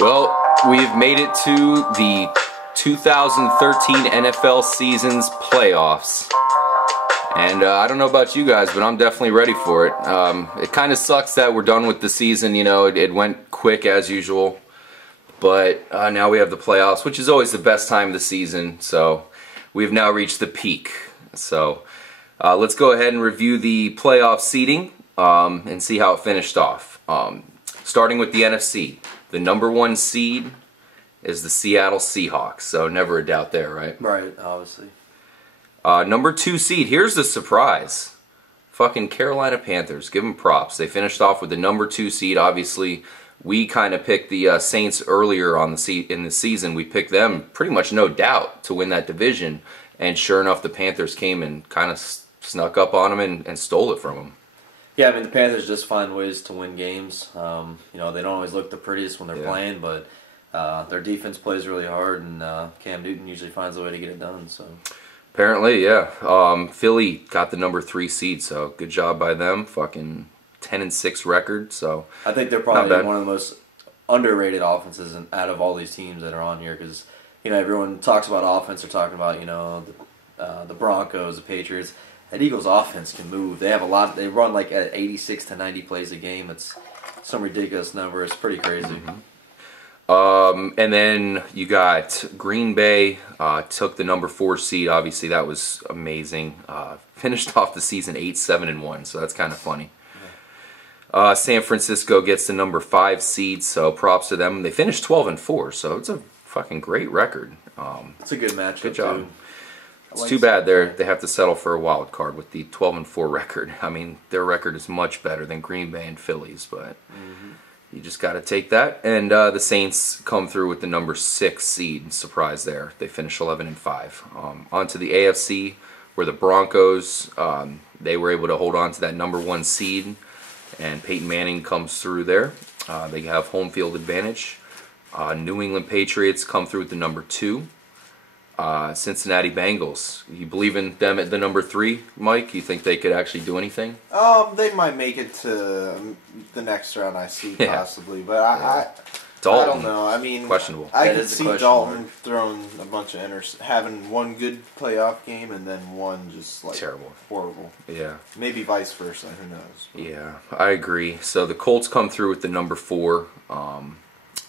Well, we've made it to the 2013 NFL season's playoffs. And I don't know about you guys, but I'm definitely ready for it. It kind of sucks that we're done with the season. You know, it went quick as usual. But now we have the playoffs, which is always the best time of the season. So we've now reached the peak. So let's go ahead and review the playoff seeding and see how it finished off. Starting with the NFC, the #1 seed is the Seattle Seahawks. So never a doubt there, right? Right, obviously. #2 seed, here's the surprise. Fucking Carolina Panthers, give them props. They finished off with the #2 seed. Obviously, we kind of picked the Saints earlier on in the season. We picked them pretty much no doubt to win that division. And sure enough, the Panthers came and kind of snuck up on them and stole it from them. Yeah, I mean, the Panthers just find ways to win games. You know, they don't always look the prettiest when they're playing, but their defense plays really hard, and Cam Newton usually finds a way to get it done. So. Apparently, yeah. Philly got the #3 seed, so good job by them. Fucking 10-6 record, so I think they're probably one of the most underrated offenses out of all these teams that are on here, because you know everyone talks about offense. They're talking about the Broncos, the Patriots. That Eagles offense can move. They have a lot. They run like at 86 to 90 plays a game. It's some ridiculous number. It's pretty crazy. And then you got Green Bay took the #4 seed. Obviously, that was amazing. Finished off the season 8-7-1, so that's kind of funny. San Francisco gets the #5 seed, so props to them. They finished 12-4, so it's a fucking great record. It's a good matchup. Good job. Too. It's too bad they have to settle for a wild card with the 12-4 record. I mean, their record is much better than Green Bay and Philly's, but you just got to take that. And the Saints come through with the #6 seed. Surprise there. They finish 11-5. On to the AFC, where the Broncos, they were able to hold on to that #1 seed, and Peyton Manning comes through there. They have home field advantage. New England Patriots come through with the #2. Cincinnati Bengals. You believe in them at the #3, Mike? You think they could actually do anything? They might make it to the next round, I see, possibly. But I don't know. I mean, questionable. I could see Dalton throwing a bunch of having one good playoff game and then one just like terrible, horrible. Yeah. Maybe vice versa. Who knows? But. Yeah, I agree. So the Colts come through with the #4.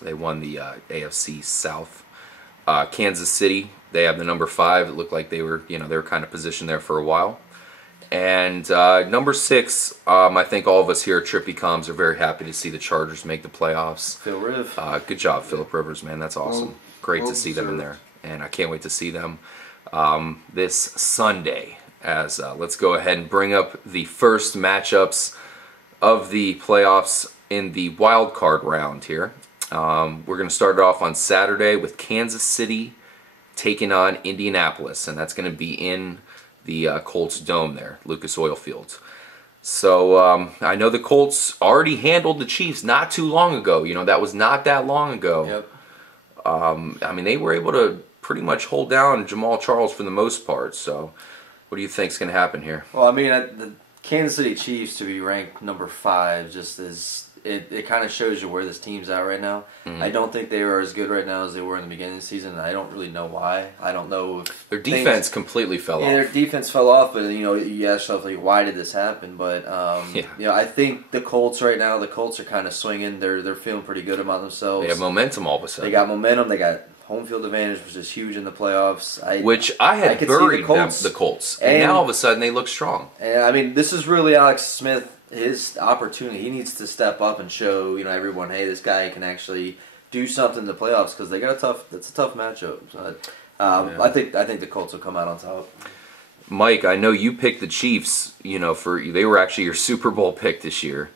They won the AFC South. Kansas City, they have the #5. It looked like they were kind of positioned there for a while. And #6, I think all of us here at Trippy Comms are very happy to see the Chargers make the playoffs. Phil Riv. Good job, Phillip Rivers, man. That's awesome. Great to see them in there. And I can't wait to see them this Sunday. As let's go ahead and bring up the first matchups of the playoffs in the wild card round here. We're going to start it off on Saturday with Kansas City taking on Indianapolis, and that's going to be in the Colts Dome there, Lucas Oil Field. So I know the Colts already handled the Chiefs not too long ago. You know, that was not that long ago. Yep. I mean, they were able to pretty much hold down Jamal Charles for the most part. So what do you think is going to happen here? Well, I mean, the Kansas City Chiefs to be ranked #5 just is... It kind of shows you where this team's at right now. I don't think they are as good right now as they were in the beginning of the season. I don't really know why. I don't know if their defense completely fell off. Yeah, their defense fell off, but you ask yourself like, why did this happen? But I think the Colts right now, the Colts are kind of swinging. They're feeling pretty good about themselves. They have momentum all of a sudden. They got momentum. They got home field advantage, which is huge in the playoffs. I had buried the Colts, and now all of a sudden they look strong. And I mean, this is really Alex Smith. His opportunity. He needs to step up and show everyone, hey, this guy can actually do something in the playoffs, because they got it's a tough matchup. So, I think the Colts will come out on top. Mike, I know you picked the Chiefs. They were actually your Super Bowl pick this year.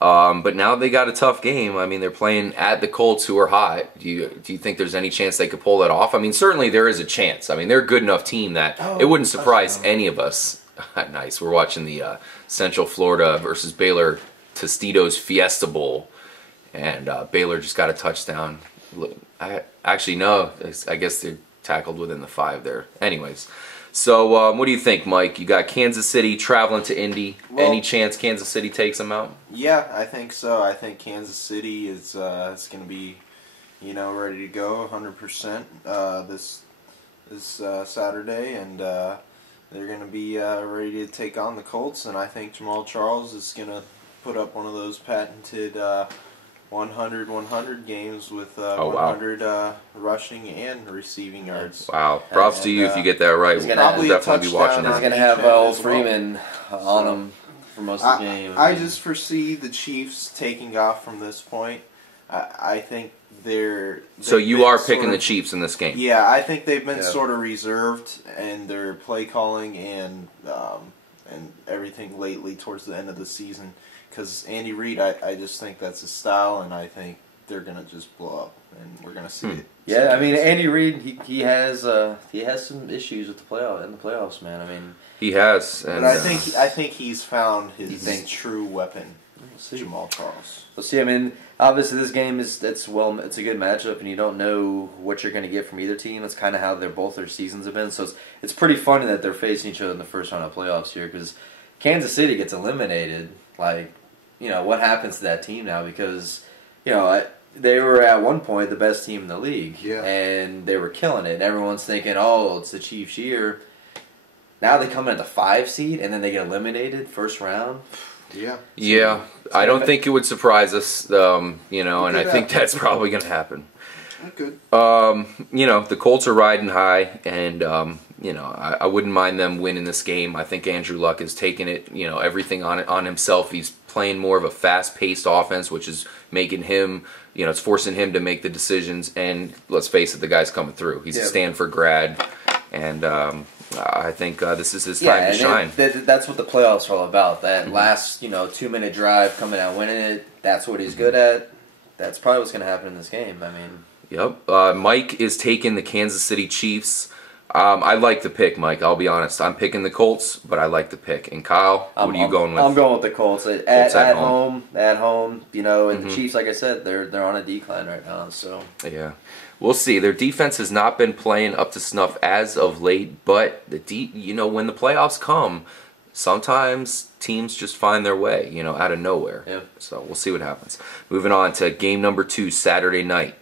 But now they got a tough game. I mean, they're playing at the Colts, who are hot. Do you think there's any chance they could pull that off? I mean, certainly there is a chance. I mean, they're a good enough team that it wouldn't surprise any of us. Nice. We're watching the Central Florida versus Baylor Tostitos Fiesta Bowl, and Baylor just got a touchdown. Actually, no. I guess they tackled within the 5 there. Anyways, so what do you think, Mike? You got Kansas City traveling to Indy. Well, any chance Kansas City takes them out? Yeah, I think so. I think Kansas City is it's going to be ready to go 100% this Saturday, and they're going to be ready to take on the Colts. And I think Jamal Charles is going to put up one of those patented 100-100 games with 100 rushing and receiving yards. Wow. Props to you if you get that right. We'll definitely be watching that. He's going to have old Freeman on him for most of the game. I just foresee the Chiefs taking off from this point. I think they're... So you are picking the Chiefs in this game? Yeah, I think they've been sort of reserved in their play calling and everything lately towards the end of the season. Because Andy Reid, I just think that's his style, and I think they're gonna just blow up, and we're gonna see it. Yeah, I mean Andy Reid, he has some issues with the playoffs, man. I mean he has, and but I think he's found his true weapon, Jamal Charles. We'll see. I mean, obviously this game it's a good matchup, and you don't know what you're gonna get from either team. That's kind of how both their seasons have been. So it's pretty funny that they're facing each other in the first round of playoffs here, because Kansas City gets eliminated. Like, what happens to that team now? Because, they were at one point the best team in the league. Yeah. And they were killing it. And everyone's thinking, oh, it's the Chiefs' year. Now they come in at the 5 seed, and then they get eliminated first round. Yeah. Yeah. I don't think it would surprise us, and I think that's probably going to happen. Good. The Colts are riding high, and I wouldn't mind them winning this game. I think Andrew Luck has taken it, everything on himself. He's playing more of a fast-paced offense, which is making him, it's forcing him to make the decisions. And let's face it, the guy's coming through. He's a Stanford grad, and I think this is his time to shine. That's what the playoffs are all about. That last, 2-minute drive, coming out winning it. That's what he's good at. That's probably what's going to happen in this game. I mean. Yep. Mike is taking the Kansas City Chiefs. I like the pick, Mike. I'll be honest. I'm picking the Colts, but I like the pick. And Kyle, what are you going with? I'm going with the Colts. At home. And the Chiefs, like I said, they're on a decline right now. So yeah, we'll see. Their defense has not been playing up to snuff as of late, but when the playoffs come, sometimes teams just find their way, out of nowhere. Yeah. So we'll see what happens. Moving on to game number 2, Saturday night.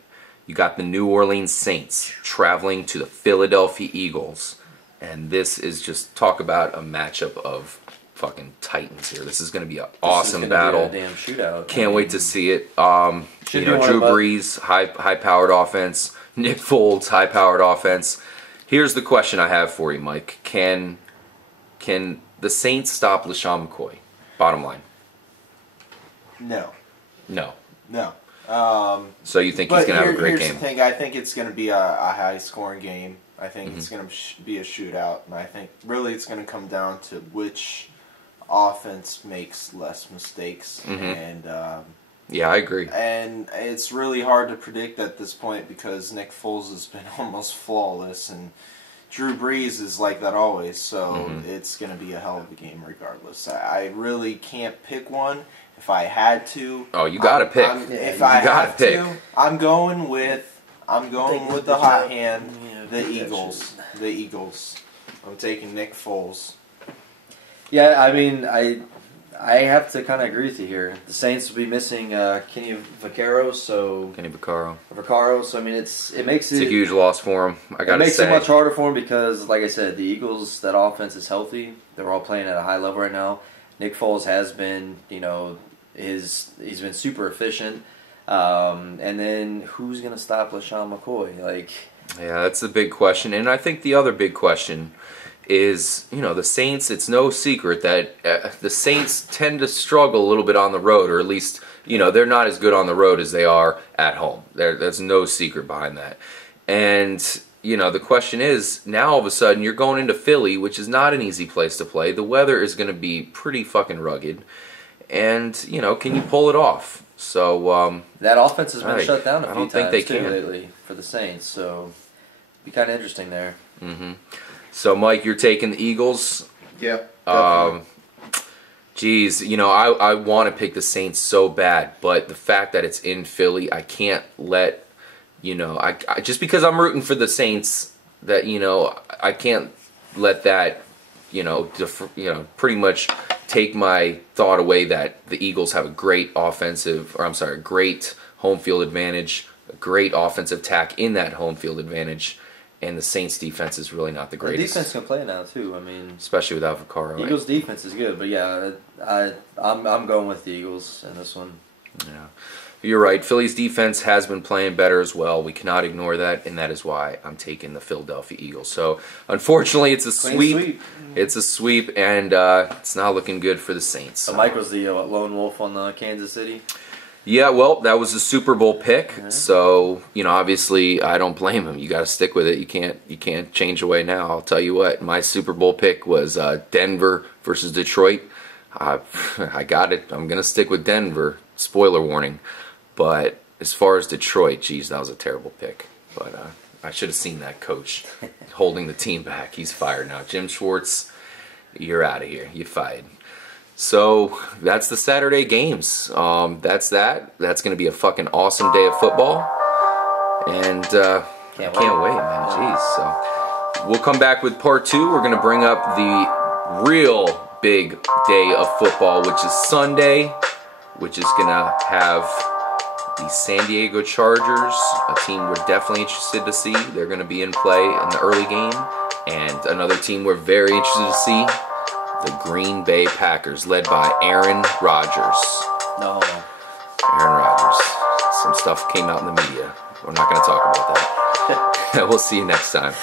You got the New Orleans Saints traveling to the Philadelphia Eagles. And this is just, talk about a matchup of fucking titans here. This is going to be an awesome battle. Be a damn shootout. Can't wait to see it. Drew Brees, high-powered offense. Nick Foles, high-powered offense. Here's the question I have for you, Mike. Can the Saints stop LaShawn McCoy? Bottom line. No. So you think he's going to have a great game? Here's the thing. I think it's going to be a high-scoring game. I think it's going to be a shootout. And I think really it's going to come down to which offense makes less mistakes. And yeah, I agree. And it's really hard to predict at this point because Nick Foles has been almost flawless. And Drew Brees is like that always. So it's going to be a hell of a game regardless. I really can't pick one. If I had to, you got to pick. I'm going with the hot hand, the Eagles. The Eagles. I'm taking Nick Foles. Yeah, I mean, I have to kind of agree with you here. The Saints will be missing Kenny Vaccaro, so I mean, it makes it a huge loss for him. I gotta say, it makes it much harder for him because, like I said, the Eagles, that offense is healthy. They're all playing at a high level right now. Nick Foles has been, he's been super efficient. And then who's going to stop LaShawn McCoy? Yeah, that's the big question. And I think the other big question is, the Saints, it's no secret that the Saints tend to struggle a little bit on the road, or at least, they're not as good on the road as they are at home. There's no secret behind that. And the question is, now all of a sudden you're going into Philly, which is not an easy place to play. The weather is going to be pretty fucking rugged. And, can you pull it off? So that offense has been shut down a few times lately for the Saints. So it'd be kind of interesting there. So, Mike, you're taking the Eagles? Yeah, definitely. I want to pick the Saints so bad, but the fact that it's in Philly, I can't let... I just because I'm rooting for the Saints, that I can't let that pretty much take my thought away that the Eagles have a great great home field advantage, great offensive tack in that home field advantage. And the Saints defense is really not the greatest. The defense can play now too. I mean, especially without Vaccaro. Eagles defense is good, but yeah, I'm going with the Eagles in this one. Yeah, you're right. Philly's defense has been playing better as well. We cannot ignore that, and that is why I'm taking the Philadelphia Eagles. So unfortunately, it's a sweep. It's a sweep, and it's not looking good for the Saints. So Mike was the lone wolf on the Kansas City. Yeah, well, that was a Super Bowl pick, so obviously I don't blame him. You got to stick with it. You can't change away now. I'll tell you what, my Super Bowl pick was Denver versus Detroit. I got it. I'm gonna stick with Denver. Spoiler warning, but as far as Detroit, geez, that was a terrible pick. But I should have seen that coach holding the team back. He's fired now. Jim Schwartz, you're out of here. You fired. So that's the Saturday games. That's that. That's going to be a fucking awesome day of football. And can't wait, man. Jeez. So we'll come back with part 2. We're going to bring up the real big day of football, which is Sunday, which is going to have the San Diego Chargers, a team we're definitely interested to see. They're going to be in play in the early game. And another team we're very interested to see, the Green Bay Packers, led by Aaron Rodgers. No. Aaron Rodgers. Some stuff came out in the media. We're not going to talk about that. We'll see you next time.